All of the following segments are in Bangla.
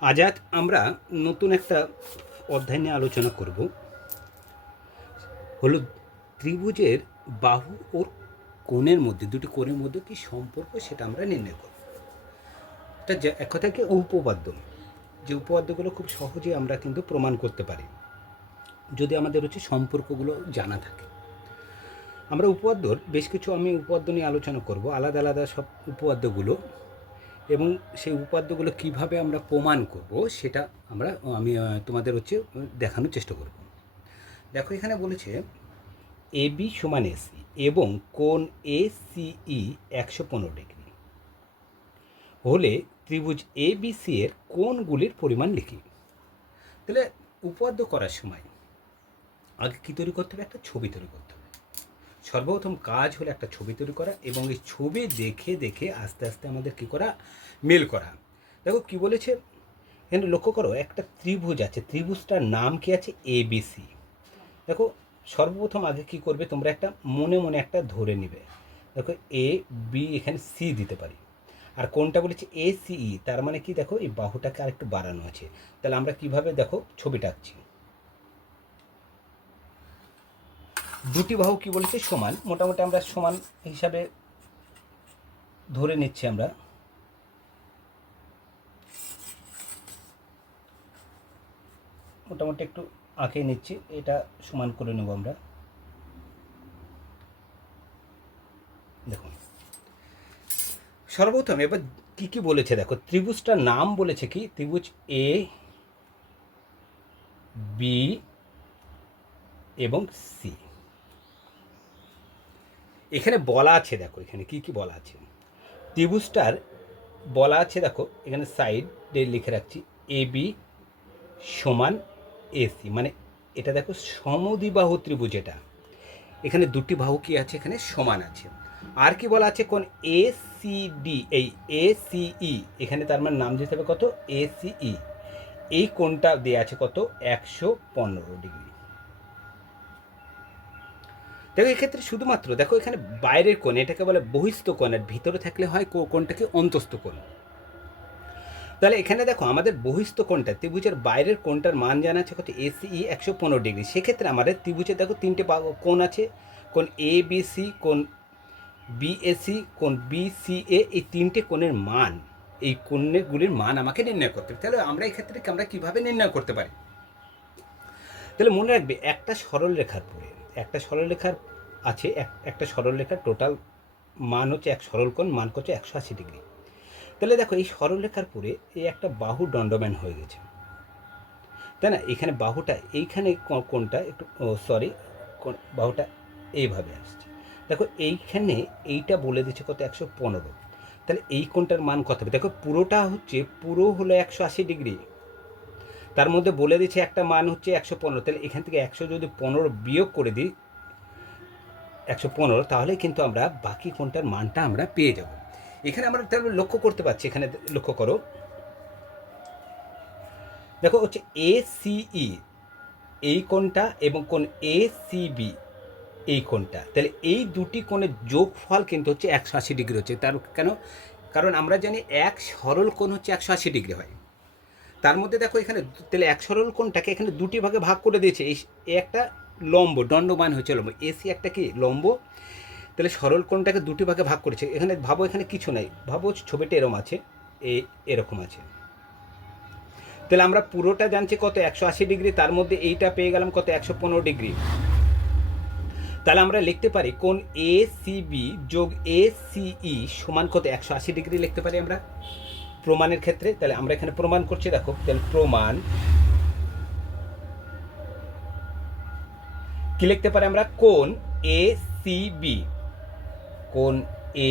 আজ আজ আমরা নতুন একটা অধ্যায় নিয়ে আলোচনা করব। হলো ত্রিভুজের বাহু ও কোণের মধ্যে, দুটি কোণের মধ্যে কি সম্পর্ক সেটা আমরা নির্ণয় করব। এটা এক কথায় কি উপপাদ্য? যে উপপাদ্যগুলো খুব সহজে আমরা কিন্তু প্রমাণ করতে পারি, যদি আমাদের হচ্ছে সম্পর্কগুলো জানা থাকে। আমরা উপপাদ্যর বেশ কিছু আমি উপপাদ্য নিয়ে আলোচনা করব, আলাদা আলাদা সব উপপাদ্যগুলো। এবং সেই উপাদ্যগুলো কীভাবে আমরা প্রমাণ করব, সেটা আমরা, আমি তোমাদের হচ্ছে দেখানোর চেষ্টা করব। দেখো এখানে বলেছে এ বি সমান এসি এবং কোন এ সিই একশো পনেরো ডিগ্রি। হলে ত্রিভুজ এ বি সি এর কোনগুলির পরিমাণ লিখি। তাহলে উপপাদ্য করার সময় আগে কী তৈরি করতে হবে? একটা ছবি তৈরি করতে হবে। সর্বপ্রথম কাজ হলো একটা ছবি তৈরি করা এবং এই ছবি দেখে দেখে আস্তে আস্তে আমাদের কী করা? মেল করা। দেখো কি বলেছে? এখানে লক্ষ্য করো, একটা ত্রিভুজ আছে। ত্রিভুজটার নাম কি আছে? এ বি সি দেখো, সর্বপ্রথম আগে কি করবে? তোমরা একটা মনে মনে একটা ধরে নেবে। দেখো এ বি এখানে সি দিতে পারি। আর কোনটা বলেছে? এ সিই তার মানে কি দেখো, এই বাহুটাকে আরেকটু বাড়ানো আছে। তাহলে আমরা কীভাবে দেখো ছবিটা আঁকছি দুটি বাহু কি বলেছে? সমান। মোটামুটি আমরা সমান হিসাবে ধরে নিচ্ছি আমরা। মোটামুটি একটু আঁকে নিচ্ছি। এটা সমান করে নেব আমরা। দেখুন। সর্বপ্রথম এবার কি কি বলেছে? দেখো ত্রিভুজটার নাম বলেছে কি? ত্রিভুজ এ বি এবং সি এখানে বলা আছে, দেখো, এখানে কি কি বলা আছে? ত্রিভুজটার বলা আছে, দেখো, এখানে সাইডে লিখে রাখছি, এ বি সমান এসি মানে এটা দেখো সমদ্বিবাহু ত্রিভুজ এটা। এখানে দুটি বাহু কি আছে? এখানে সমান আছে। আর কি বলা আছে? কোন এ সি ডি, এই এ সিই এখানে তার মানে নাম দিতে হবে কত? এ সিই এই কোনটা দেওয়া আছে কত? একশো পনেরো ডিগ্রি। দেখো, এক্ষেত্রে শুধুমাত্র দেখো, এখানে বাইরের কোণ, এটাকে বলে বহিস্থ কোণ, আর ভিতরে থাকলে হয় কোণটাকে অন্তস্থ কোণ। তাহলে এখানে দেখো, আমাদের বহিস্থ কোণটা, ত্রিভুজের বাইরের কোণটার মান জানা আছে কত? এসিই একশো পনেরো ডিগ্রি। সেক্ষেত্রে আমাদের ত্রিভুজে দেখো, তিনটে কোণ আছে, কোণ এ বি সি কোণ বিএসি কোণ বিসিএ এই তিনটে কোণের মান, এই কোণগুলির মান আমাকে নির্ণয় করতে হবে। তাহলে আমরা এক্ষেত্রে আমরা কীভাবে নির্ণয় করতে পারি? তাহলে মনে রাখবে, একটা সরল রেখার পরে একটা সরলরেখার আছে, এক- একটা সরলরেখার টোটাল মান হচ্ছে এক সরলকোণ মান হচ্ছে একশো আশি ডিগ্রি তাহলে দেখো, এই সরলরেখার পরে এই একটা বাহু দণ্ডম্যান হয়ে গেছে। তাই না? এখানে বাহুটা, এইখানে কোনটা একটু সরি বাহুটা এইভাবে আসছে। দেখো, এইখানে এইটা বলে দিচ্ছে কত? একশো পনেরো। তাহলে এই কোনটার মান কত হবে? দেখো, পুরোটা হচ্ছে, পুরো হলো একশো আশি ডিগ্রি তার মধ্যে বলে দিচ্ছে একটা মান হচ্ছে একশো পনেরো। তাহলে এখান থেকে একশো যদি পনেরো বিয়োগ করে দিই, একশো পনেরো, তাহলে কিন্তু আমরা বাকি কোনটার মানটা আমরা পেয়ে যাব। এখানে আমরা তাহলে লক্ষ্য করতে পারছি, এখানে লক্ষ্য করো। দেখো হচ্ছে এ সিই এই কোণটা এবং কোণ এ সিবি এই কোণটা। তাহলে এই দুটি কোণের যোগফল কিন্তু হচ্ছে একশো আশি ডিগ্রি হচ্ছে। তার কেন? কারণ আমরা জানি এক সরল কোণ হচ্ছে একশো আশি ডিগ্রি হয়। তার মধ্যে দেখো এখানে তাহলে এক সরল কোণটাকে এখানে দুটি ভাগে ভাগ করে দিয়েছে। এই একটা লম্ব, দণ্ডমান হয়েছে লম্ব। এসি একটা কি? লম্ব। তাহলে সরল কোণটাকে দুটি ভাগে ভাগ করেছে? এখানে ভাবো, এখানে কিছু নাই। ভাবো, ছবিটা এরকম আছে। এ, এরকম আছে। তাহলে আমরা পুরোটা জানছি কত? একশো আশি ডিগ্রি। তার মধ্যে এইটা পেয়ে গেলাম কত? একশো পনেরো ডিগ্রি। তাহলে আমরা লিখতে পারি কোন এ সিবি যোগ এ সিই সমান কত? একশো আশি ডিগ্রি লিখতে পারি আমরা। প্রমাণের ক্ষেত্রে, তাহলে আমরা এখানে প্রমাণ করছি, দেখো, তাহলে প্রমাণ। কি লিখতে পারি আমরা? কোন এ সি বি কোন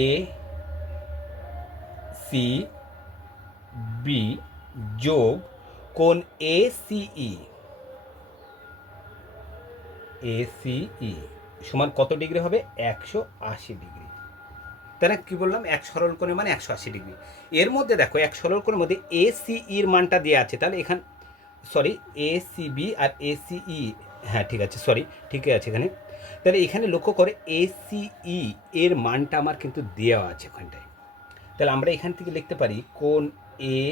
এ সি বি যোগ কোন এ সিই এসিই সমান কত ডিগ্রি হবে? একশো আশি ডিগ্রি। না কী বললাম? এক সরল কোণে মানে একশো আশি ডিগ্রি। এর মধ্যে দেখো, এক সরল কোণের মধ্যে এসিইর মানটা দেওয়া আছে। তাহলে এখান সরি এ এসিবি আর এসিই হ্যাঁ ঠিক আছে সরি ঠিকই আছে এখানে। তাহলে এখানে লক্ষ্য করে এসিই এর মানটা আমার কিন্তু দেওয়া আছে ওখানটায় তাহলে আমরা এখান থেকে লিখতে পারি কোন এ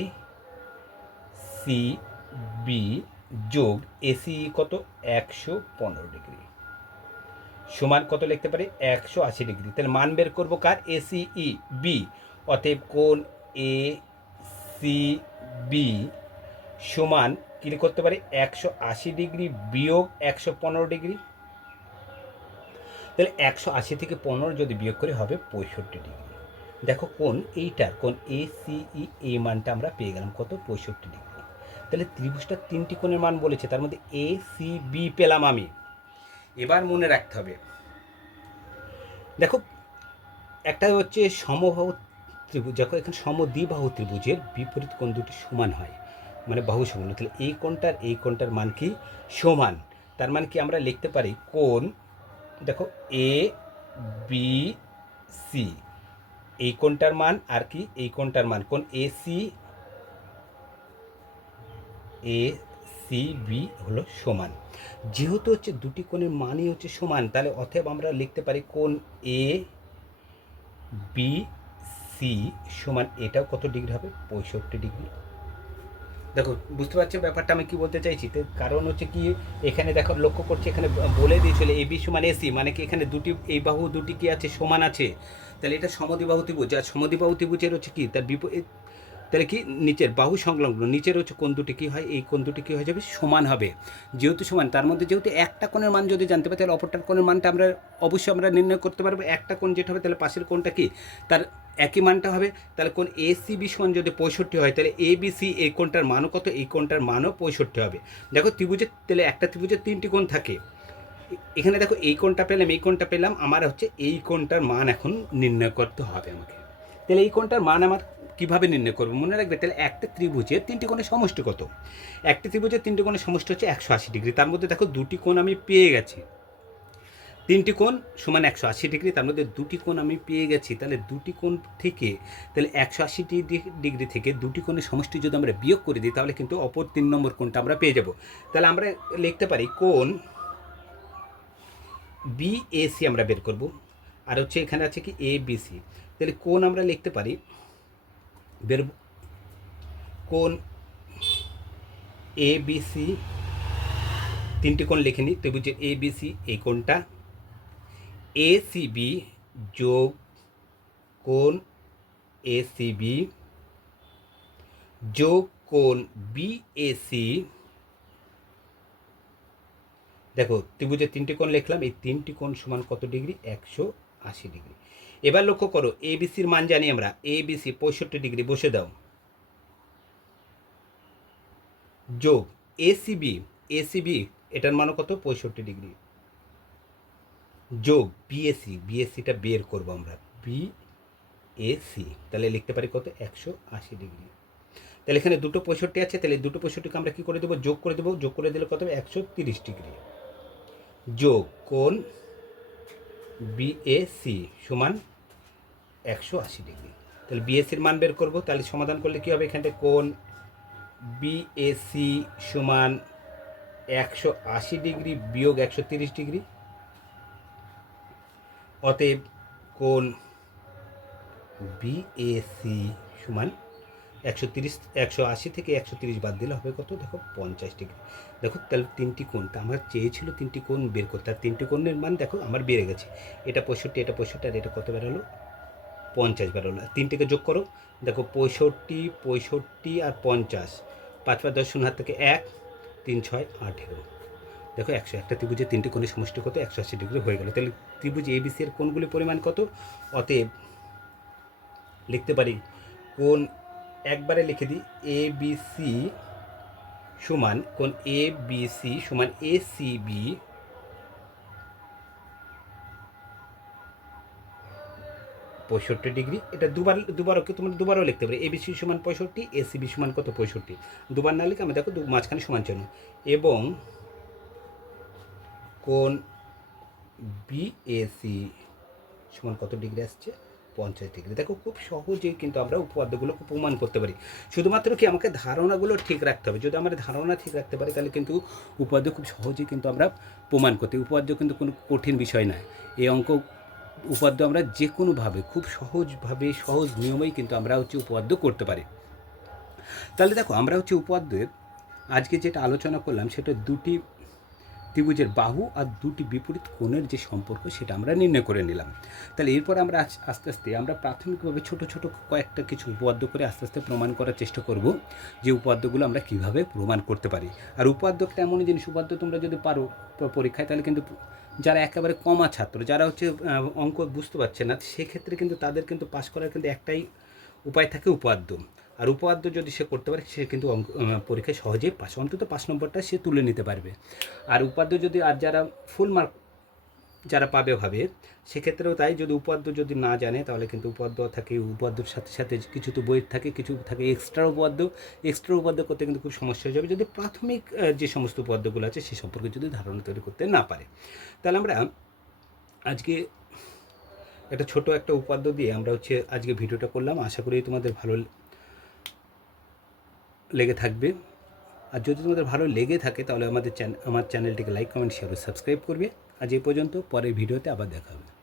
সি বি যোগ এসি কত? একশো পনেরো ডিগ্রি। সমান কত লিখতে পারি? একশো আশি ডিগ্রি। তাহলে মান বের করব কার? এসিই বি অতএব কোন এ সি বি সমান কী করতে পারি? একশো আশি ডিগ্রি বিয়োগ একশো পনেরো ডিগ্রি। তাহলে একশো আশি থেকে পনেরো যদি বিয়োগ করি হবে পঁয়ষট্টি ডিগ্রি। দেখো কোন? এইটার। কোন এ সিই এই মানটা আমরা পেয়ে গেলাম কত? পঁয়ষট্টি ডিগ্রি। তাহলে ত্রিভুজটা তিনটি কোণের মান বলেছে। তার মধ্যে এ সি বি পেলাম আমি। এবার মনে রাখতে হবে। দেখো, একটা হচ্ছে সমবাহু ত্রিভুজ যখন এখানে সমদ্বিবাহু ত্রিভুজের বিপরীত কোণ দুটি সমান হয় মানে বাহু সমান। তাহলে এই কোণটার এই কোণটার মান কি? সমান। তার মানে কি আমরা লিখতে পারি কোণ, দেখো এ বি সি এই কোণটার মান আর কি? এই কোণটার মান, কোণ A C A C B হলো সমান। যেহেতু হচ্ছে দুটি কোণের মানই হচ্ছে সমান, তাহলে অতএব আমরা লিখতে পারি কোণ এ বি সি সমান এটাও কত ডিগ্রি হবে? পঁয়ষট্টি ডিগ্রি। দেখো, বুঝতে পারছ ব্যাপারটা? আমি কি বলতে চাইছি? কারণ হচ্ছে কি, এখানে দেখো, লক্ষ্য করছি, এখানে বলে দিয়েছিল এ বি সমান এসি মানে কি এখানে দুটি, এই বাহু দুটি কি আছে? সমান আছে। তাহলে এটা সমদ্বিবাহু ত্রিভুজ, আর সমদ্বিবাহু ত্রিভুজের হচ্ছে কি? তার বিপরীত তাহলে কি নিচের বাহু সংলগ্ন, নিচের হচ্ছে কোন দুটি কী হয়? এই কোন দুটি কী হয়ে যাবে? সমান হবে। যেহেতু সমান, তার মধ্যে যেহেতু একটা কোণের মান যদি জানতে পারি, তাহলে অপরটার কোণের মানটা আমরা অবশ্যই আমরা নির্ণয় করতে পারব। একটা কোণ যেটা হবে, তাহলে পাশের কোণটা কি? তার একই মানটা হবে। তাহলে কোন এ বি সমান যদি পঁয়ষট্টি হয়, তাহলে এ বি সি এই কোণটার মানও কত? এই কোণটার মানও পঁয়ষট্টি হবে। দেখো ত্রিভুজের, তাহলে একটা ত্রিভুজের তিনটি কোণ থাকে। এখানে দেখো এই কোণটা পেলাম, এই কোণটা পেলাম, আমার হচ্ছে এই কোণটার মান এখন নির্ণয় করতে হবে আমাকে। তাহলে এই কোণটার মান আমার কীভাবে নির্ণয় করব? মনে রাখবে তাহলে একটা ত্রিভুজের তিনটি কোণের সমষ্টি কত? একটা ত্রিভুজের তিনটি কোণের সমষ্টি হচ্ছে একশো আশি ডিগ্রি। তার মধ্যে দেখো দুটি কোণ আমি পেয়ে গেছি। তিনটি কোণ সমান একশো আশি ডিগ্রি, তার মধ্যে দুটি কোণ আমি পেয়ে গেছি। তাহলে দুটি কোণ থেকে, তাহলে একশো আশি ডিগ্রি থেকে দুটি কোণের সমষ্টি যদি আমরা বিয়োগ করে দিই, তাহলে কিন্তু অপর তিন নম্বর কোণটা আমরা পেয়ে যাব। তাহলে আমরা লিখতে পারি কোণ বিএসি আমরা বের করব। আর হচ্ছে এখানে আছে কি এ তাহলে কোণ আমরা লিখতে পারি বের কোণ এ বিসি তিনটি কোণ লিখে নিই ত্রিভুজের এ বিসি এই কোণটা। এ সিবি যোগ কোণ এ সিবি যোগ কোণ বিএসি দেখো, ত্রিভুজের তিনটি কোণ লিখলাম, এই তিনটি কোণ সমান কত ডিগ্রি? একশো আশি ডিগ্রি। এবার লক্ষ্য করো এ বিসির মান জানি আমরা এ বিসি পঁয়ষট্টি ডিগ্রি বসে দাও। যোগ এসিবি এসিবি এটার মানও কত? পঁয়ষট্টি ডিগ্রি। যোগ বিএসসি বিএসসিটা বের করব আমরা। বি এসি তাহলে লিখতে পারি কত? একশো আশি ডিগ্রি। তাহলে এখানে দুটো পঁয়ষট্টি আছে, তাহলে দুটো পঁয়ষট্টিকে আমরা কী করে দেবো? যোগ করে দেবো। যোগ করে দিলে কত একশো তিরিশ ডিগ্রি। যোগ কোণ? বিএসি সমান একশো আশি ডিগ্রি। তাহলে বিএসির মান বের করব, তাহলে সমাধান করলে কী হবে এখানটা কোণ বিএসি সমান একশো আশি ডিগ্রি বিয়োগ একশো তিরিশ ডিগ্রি। অতএব কোণ বিএসি সমান একশো তিরিশ, একশো আশি থেকে একশো তিরিশ বাদ দিলে হবে কত? দেখো পঞ্চাশ ডিগ্রি। দেখো তাহলে তিনটি কোণটা আমার চেয়েছিল তিনটি কোণ বের করতে। আর তিনটি কোণের মান দেখো, আমার বেড়ে গেছে। এটা পঁয়ষট্টি এটা পঁয়ষট্টি, আর এটা কত বেরোলো পঞ্চাশ বেরোলো তিনটিকে যোগ করো, দেখো পঁয়ষট্টি পঁয়ষট্টি আর পঞ্চাশ, পাঁচ পাঁচ দশ শূন্য হাত থেকে এক, তিন ছয় আঠেরো। দেখো একশো একটা ত্রিভুজের তিনটি কোণের সমষ্টি কত? একশো আশি ডিগ্রি হয়ে গেল। তাহলে ত্রিভুজ এ বিসি এর কোণগুলির পরিমাণ কত? অতএব লিখতে পারি কোন একবারে লিখে দিই এ বি সি সমান কোন এ বি সি সমান এ সি বি পঁয়ষট্টি ডিগ্রি। এটা দুবার, দুবারও তোমরা দুবারও লিখতে পারি। এবিসি সমান পঁয়ষট্টি এসিবি সমান কত? পঁয়ষট্টি। দুবার না লিখে আমি দেখো মাঝখানে সমান চিহ্ন। এবং কোন বিএসি সমান কত ডিগ্রি আসছে? পঞ্চাশ ডিগ্রি। দেখো খুব সহজেই কিন্তু আমরা উপপাদ্যগুলোকে প্রমাণ করতে পারি। শুধুমাত্র কি আমাকে ধারণাগুলো ঠিক রাখতে হবে? যদি আমরা ধারণা ঠিক রাখতে পারি, তাহলে কিন্তু উপপাদ্য খুব সহজেই কিন্তু আমরা প্রমাণ করতে উপপাদ্য কিন্তু কোনো কঠিন বিষয় নয়। এই অঙ্ক উপাদ্য আমরা যে কোনোভাবে খুব সহজভাবে, সহজ নিয়মেই কিন্তু আমরা হচ্ছে উপপাদ্য করতে পারি। তাহলে দেখো, আমরা হচ্ছে উপপাদ্যের আজকে যেটা আলোচনা করলাম, সেটা দুটি ত্রিভুজের বাহু আর দুটি বিপরীত কোণের যে সম্পর্ক, সেটা আমরা নির্ণয় করে নিলাম। তাহলে এরপর আমরা আস- আস্তে আস্তে আমরা প্রাথমিকভাবে ছোট ছোট কয়েকটা কিছু উপপাদ্য করে আস্তে আস্তে প্রমাণ করার চেষ্টা করব, যে উপপাদ্যগুলো আমরা কীভাবে প্রমাণ করতে পারি। আর উপাদ্য একটা এমন জিনিস? উপাদ্য তোমরা যদি পারো পরীক্ষায়, তাহলে কিন্তু যারা একেবারে কমা ছাত্র, যারা হচ্ছে অঙ্ক বুঝতে পারছে না, সেক্ষেত্রে কিন্তু তাদের কিন্তু পাশ করার কিন্তু একটাই উপায় থাকে উপাদ্য আর উপাদ্য যদি সে করতে পারে, সে কিন্তু অঙ্ক পরীক্ষায় সহজেই পাশ, অন্তত পাঁচ নম্বরটা সে তুলে নিতে পারবে। আর উপাদ্য যদি, আর যারা ফুল মার্ক যারা পাবে ভাবে। সেক্ষেত্রেও তাই যদি উপাদ্য যদি না জানে, তাহলে কিন্তু উপাদ্য থাকে উপাদ্যর সাথে সাথে কিছু তো বইয়ের থাকে, কিছু থাকে এক্সট্রা উপাদ্য এক্সট্রা উপাদ্য করতে কিন্তু খুব সমস্যা হয়ে যাবে যদি প্রাথমিক যে সমস্ত উপাদ্যগুলো আছে, সে সম্পর্কে যদি ধারণা তৈরি করতে না পারে। তাহলে আমরা আজকে একটা ছোট একটা উপাদ্য দিয়ে আমরা হচ্ছে আজকে ভিডিওটা করলাম। আশা করি তোমাদের ভালো লেগে থাকবে। আর যদি তোমাদের ভালো লেগে থাকে, তাহলে আমাদের আমার চ্যানেলটিকে লাইক কমেন্ট শেয়ার ও সাবস্ক্রাইব করবে। আজ এই পর্যন্ত পরের ভিডিওতে আবার দেখা হবে।